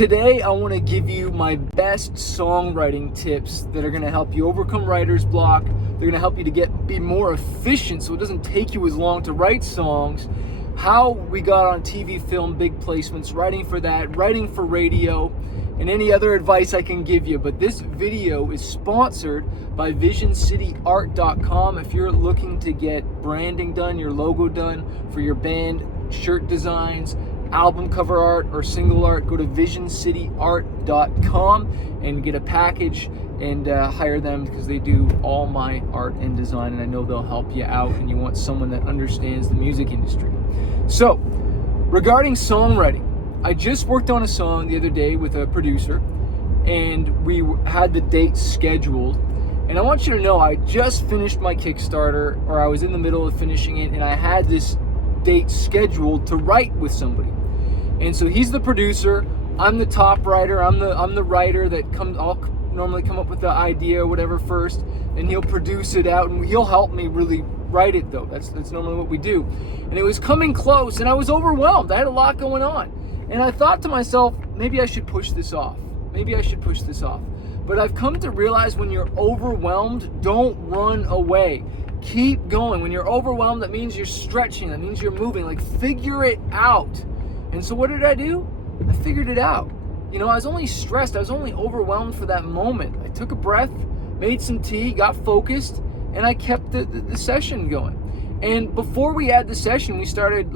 Today, I want to give you my best songwriting tips that are going to help you overcome writer's block. They're going to help you to be more efficient so it doesn't take you as long to write songs. How we got on TV, film, big placements, writing for that, writing for radio, and any other advice I can give you. But this video is sponsored by VisionCityArt.com. If you're looking to get branding done, your logo done for your band, shirt designs, album cover art, or single art, go to VisionCityArt.com and get a package and hire them, because they do all my art and design, and I know they'll help you out, and you want someone that understands the music industry. So, regarding songwriting, I just worked on a song the other day with a producer, and we had the date scheduled. And I want you to know, I just finished my Kickstarter, or I was in the middle of finishing it, and I had this date scheduled to write with somebody. And so he's the producer, I'm the top writer, I'm the writer that I'll normally come up with the idea or whatever first, and he'll produce it out, and he'll help me really write it though. That's normally what we do. And it was coming close, and I was overwhelmed. I had a lot going on. And I thought to myself, maybe I should push this off. But I've come to realize, when you're overwhelmed, don't run away. Keep going. When you're overwhelmed, that means you're stretching. That means you're moving. Like, figure it out. And so what did I do? I figured it out. I was only stressed. I was only overwhelmed for that moment. I took a breath, made some tea, got focused, and I kept the session going. And before we had the session, we started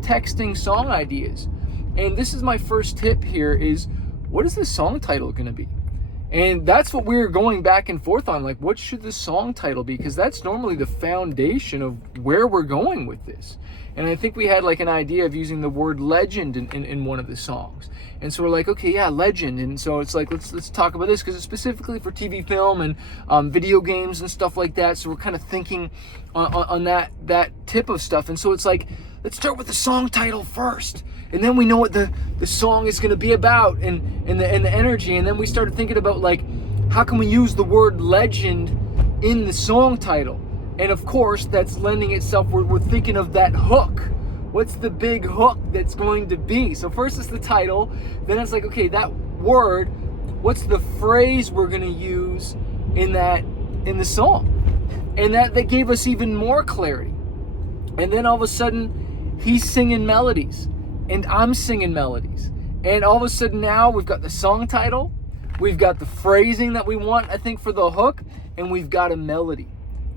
texting song ideas. And this is my first tip here, is what is the song title going to be? And that's what we're going back and forth on. What should the song title be? Because that's normally the foundation of where we're going with this. And I think we had an idea of using the word legend in one of the songs. And so we're like, okay, yeah, legend. And so it's let's talk about this, because it's specifically for TV, film, and video games and stuff like that. So we're kind of thinking on that tip of stuff. And so it's let's start with the song title first. And then we know what the song is going to be about, and the energy. And then we started thinking about how can we use the word legend in the song title? And of course, that's lending itself. We're thinking of that hook. What's the big hook that's going to be? So first it's the title. Then it's okay, that word. What's the phrase we're going to use in the song? And that gave us even more clarity. And then all of a sudden, he's singing melodies, and I'm singing melodies. And all of a sudden now we've got the song title, we've got the phrasing that we want, I think, for the hook, and we've got a melody.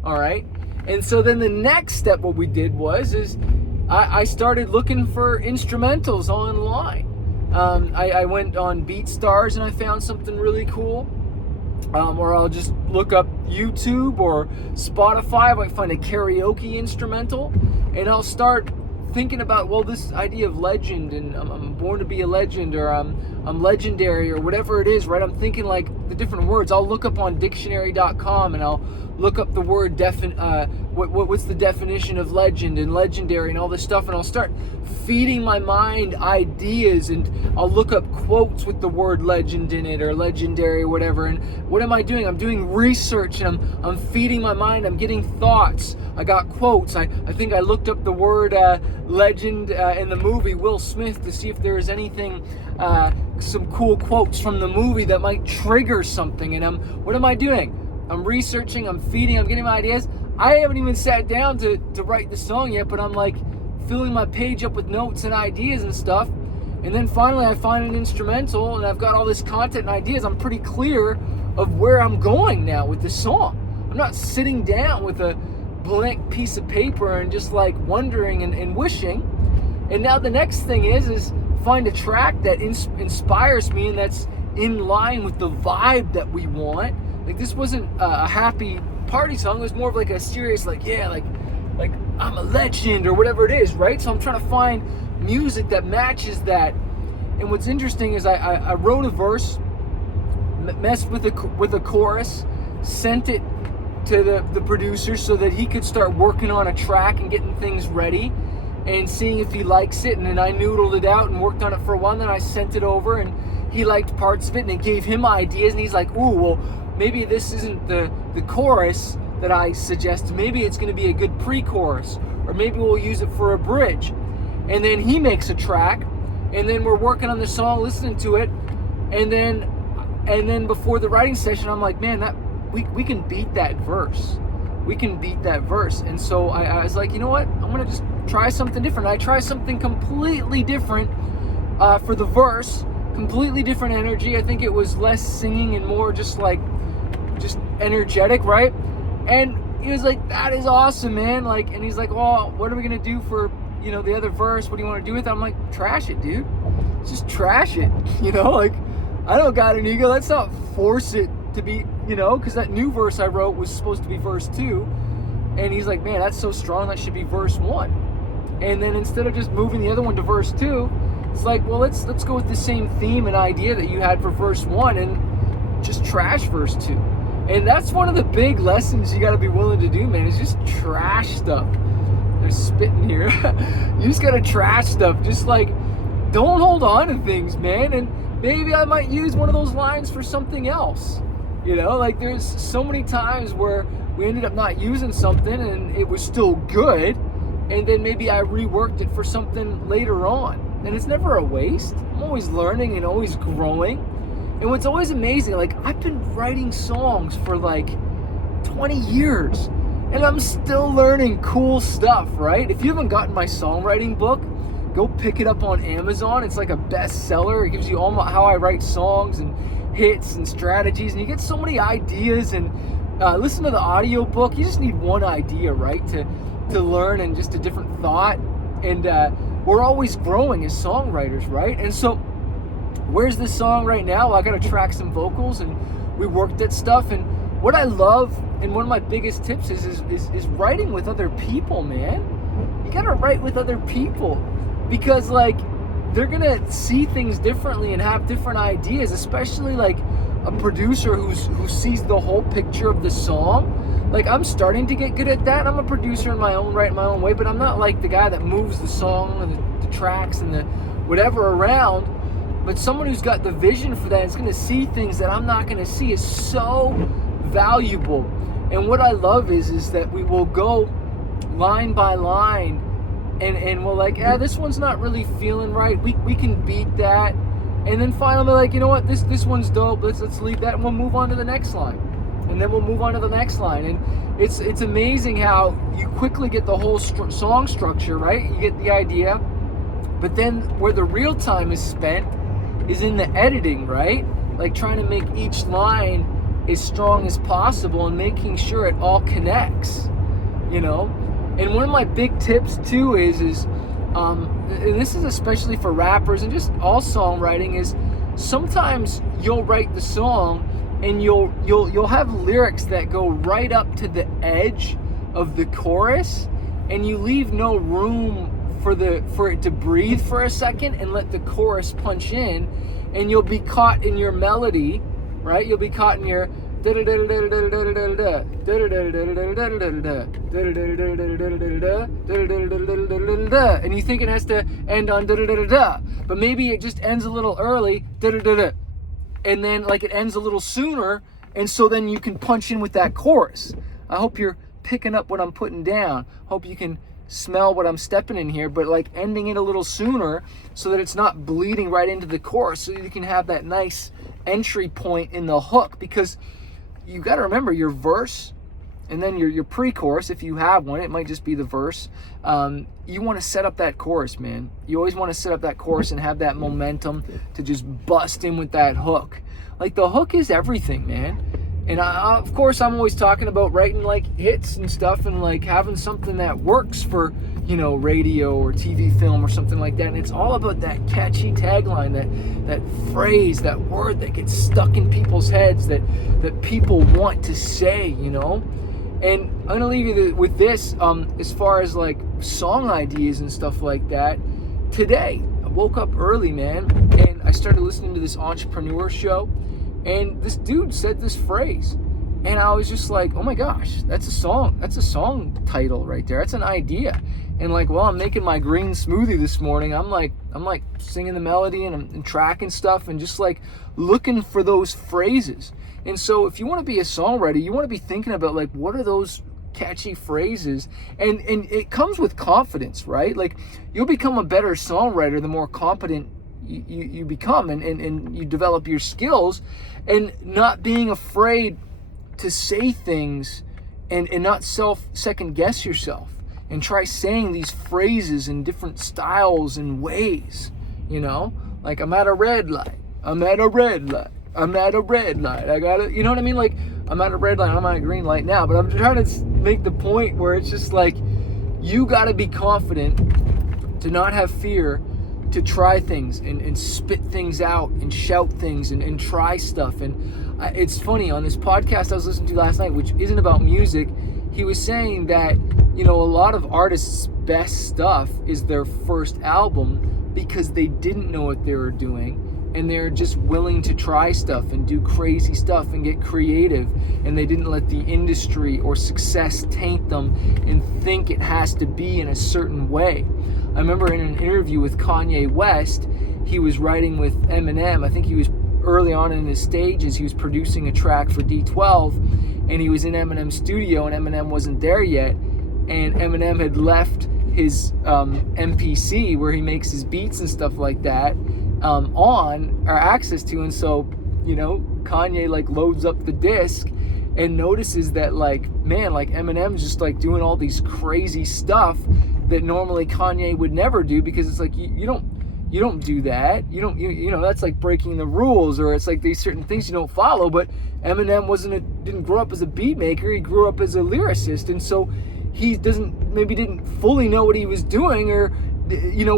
All right? And so then the next step, what we did was I started looking for instrumentals online. I went on BeatStars and I found something really cool. Or I'll just look up YouTube or Spotify. I might find a karaoke instrumental, and I'll start thinking about, this idea of legend, and I'm born to be a legend, or I'm legendary, or whatever it is, right? I'm thinking the different words. I'll look up on dictionary.com and I'll look up the word what's the definition of legend and legendary and all this stuff, and I'll start feeding my mind ideas, and I'll look up quotes with the word legend in it, or legendary, or whatever. And what am I doing? I'm doing research, and I'm feeding my mind. I'm getting thoughts. I got quotes. I think I looked up the word legend in the movie Will Smith to see if there is anything, some cool quotes from the movie that might trigger something. And what am I doing? I'm researching, I'm feeding, I'm getting my ideas. I haven't even sat down to write the song yet, but I'm filling my page up with notes and ideas and stuff. And then finally I find an instrumental, and I've got all this content and ideas. I'm pretty clear of where I'm going now with the song. I'm not sitting down with a blank piece of paper and just wondering and wishing. And now the next thing is find a track that inspires me, and that's in line with the vibe that we want. This wasn't a happy party song. It was more of a serious, I'm a legend, or whatever it is, right? So I'm trying to find music that matches that. And what's interesting is I wrote a verse, messed with a chorus, sent it to the producer so that he could start working on a track and getting things ready and seeing if he likes it. And then I noodled it out and worked on it for a while. And then I sent it over, and he liked parts of it, and it gave him ideas. And he's like, ooh, well, maybe this isn't the chorus that I suggested. Maybe it's going to be a good pre-chorus, or maybe we'll use it for a bridge. And then he makes a track, and then we're working on the song, listening to it, and then before the writing session, I'm like, man, that we can beat that verse. We can beat that verse. And so I was like, you know what? I'm going to just try something different. I try something completely different for the verse, completely different energy. I think it was less singing and more just energetic, right? And he was like, that is awesome, man. Like, and he's like, well, what are we going to do for, the other verse? What do you want to do with it? I'm like, trash it, dude. Just trash it. Like, I don't got an ego. Let's not force it to be, because that new verse I wrote was supposed to be verse 2, and he's like, man, that's so strong, that should be verse 1. And then instead of just moving the other one to verse 2, it's like, well, let's go with the same theme and idea that you had for verse 1 and just trash verse 2. And that's one of the big lessons you got to be willing to do, man, is just trash stuff. There's spitting here. You just got to trash stuff. Just like, don't hold on to things, man. And maybe I might use one of those lines for something else. Like there's so many times where we ended up not using something and it was still good, and then maybe I reworked it for something later on. And it's never a waste. I'm always learning and always growing. And what's always amazing, like I've been writing songs for like 20 years and I'm still learning cool stuff, right? If you haven't gotten my songwriting book, go pick it up on Amazon. It's like a bestseller. It gives you all how I write songs and hits and strategies, and you get so many ideas. And listen to the audio book. You just need one idea, right, to learn, and just a different thought. And we're always growing as songwriters, right? And so where's this song right now? Well, I got to track some vocals, and we worked at stuff. And what I love, and one of my biggest tips is writing with other people, man. You got to write with other people, because like they're gonna see things differently and have different ideas, especially like a producer who sees the whole picture of the song. Like I'm starting to get good at that. I'm a producer in my own right, in my own way, but I'm not like the guy that moves the song and the tracks and the whatever around. But someone who's got the vision for that is gonna see things that I'm not gonna see, is so valuable. And what I love is that we will go line by line, and we're like, this one's not really feeling right. We can beat that. And then finally we're like, you know what, this one's dope. Let's leave that, and we'll move on to the next line. And then we'll move on to the next line. And it's amazing how you quickly get the whole song structure, right? You get the idea. But then where the real time is spent is in the editing, right? Like trying to make each line as strong as possible and making sure it all connects, And one of my big tips too is and this is especially for rappers and just all songwriting, is sometimes you'll write the song and you'll have lyrics that go right up to the edge of the chorus, and you leave no room for it to breathe for a second and let the chorus punch in, and you'll be caught in your melody, right? You'll be caught in your and you think it has to end on but maybe it just ends a little early, and then like it ends a little sooner, and so then you can punch in with that chorus. I hope you're picking up what I'm putting down. Hope you can smell what I'm stepping in here, but like ending it a little sooner so that it's not bleeding right into the chorus, so you can have that nice entry point in the hook. Because you got to remember your verse and then your pre-chorus, if you have one, it might just be the verse. You want to set up that chorus, man. You always want to set up that chorus and have that momentum to just bust in with that hook. Like the hook is everything, man. And of course, I'm always talking about writing like hits and stuff, and like having something that works for, radio or TV, film or something like that. And it's all about that catchy tagline, that phrase, that word that gets stuck in people's heads, that people want to say, And I'm gonna leave you with this, as far as like song ideas and stuff like that. Today, I woke up early, man, and I started listening to this entrepreneur show. And this dude said this phrase, and I was just like, oh my gosh, that's a song title right there. That's an idea. And like, while I'm making my green smoothie this morning, I'm like singing the melody and tracking stuff and just like looking for those phrases. And so if you want to be a songwriter, you want to be thinking about like, what are those catchy phrases? And it comes with confidence, right? Like you'll become a better songwriter the more confident you become, and you develop your skills, and not being afraid to say things and not second guess yourself, and try saying these phrases in different styles and ways, like I'm at a red light, I'm at a red light, I'm at a red light, I gotta, you know what I mean? Like, I'm at a red light, I'm at a green light now, but I'm trying to make the point where it's just like, you gotta be confident to not have fear to try things and spit things out and shout things and try stuff. And it's funny, on this podcast I was listening to last night, which isn't about music, he was saying that, a lot of artists' best stuff is their first album because they didn't know what they were doing, and they're just willing to try stuff and do crazy stuff and get creative, and they didn't let the industry or success taint them and think it has to be in a certain way. I remember in an interview with Kanye West, he was writing with Eminem. I think he was early on in his stages. He was producing a track for D12, and he was in Eminem's studio, and Eminem wasn't there yet, and Eminem had left his MPC where he makes his beats and stuff like that on, or access to, and so Kanye like loads up the disc and notices that like Eminem's just like doing all these crazy stuff that normally Kanye would never do, because it's like you don't do that, that's like breaking the rules, or it's like these certain things you don't follow. But Eminem didn't grow up as a beat maker, he grew up as a lyricist, and so he didn't fully know what he was doing, or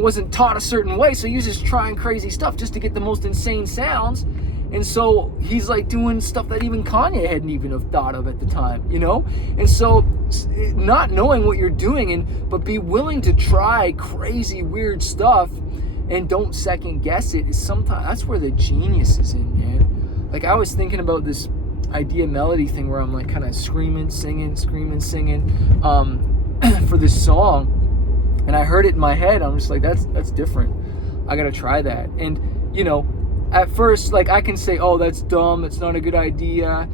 wasn't taught a certain way, so he was just trying crazy stuff just to get the most insane sounds. And so he's like doing stuff that even Kanye hadn't even have thought of at the time, and so not knowing what you're doing, but be willing to try crazy weird stuff and don't second guess it, is sometimes that's where the genius is in, man. Like, I was thinking about this idea melody thing where I'm like kind of screaming singing for this song, and I heard it in my head. I'm just like, that's different, I gotta try that. And at first, like, I can say, oh, that's dumb, it's not a good idea,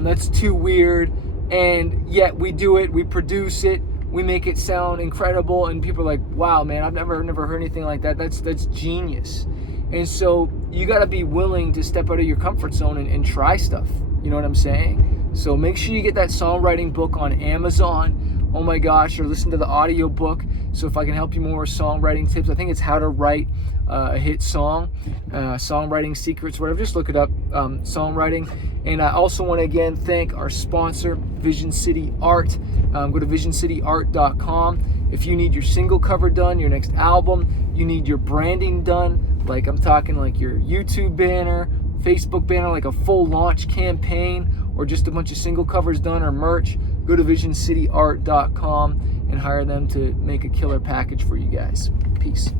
that's too weird, and yet we do it, we produce it, we make it sound incredible, and people are like, wow, man, I've never heard anything like that. That's genius. And so you got to be willing to step out of your comfort zone and try stuff. You know what I'm saying? So make sure you get that songwriting book on Amazon. Oh my gosh, or listen to the audio book. So if I can help you more with songwriting tips, I think it's How to Write a Hit Song, Songwriting Secrets, whatever. Just look it up, songwriting. And I also want to again thank our sponsor, Vision City Art. Go to visioncityart.com. If you need your single cover done, your next album, you need your branding done, like I'm talking like your YouTube banner, Facebook banner, like a full launch campaign, or just a bunch of single covers done, or merch, go to visioncityart.com and hire them to make a killer package for you guys. Peace.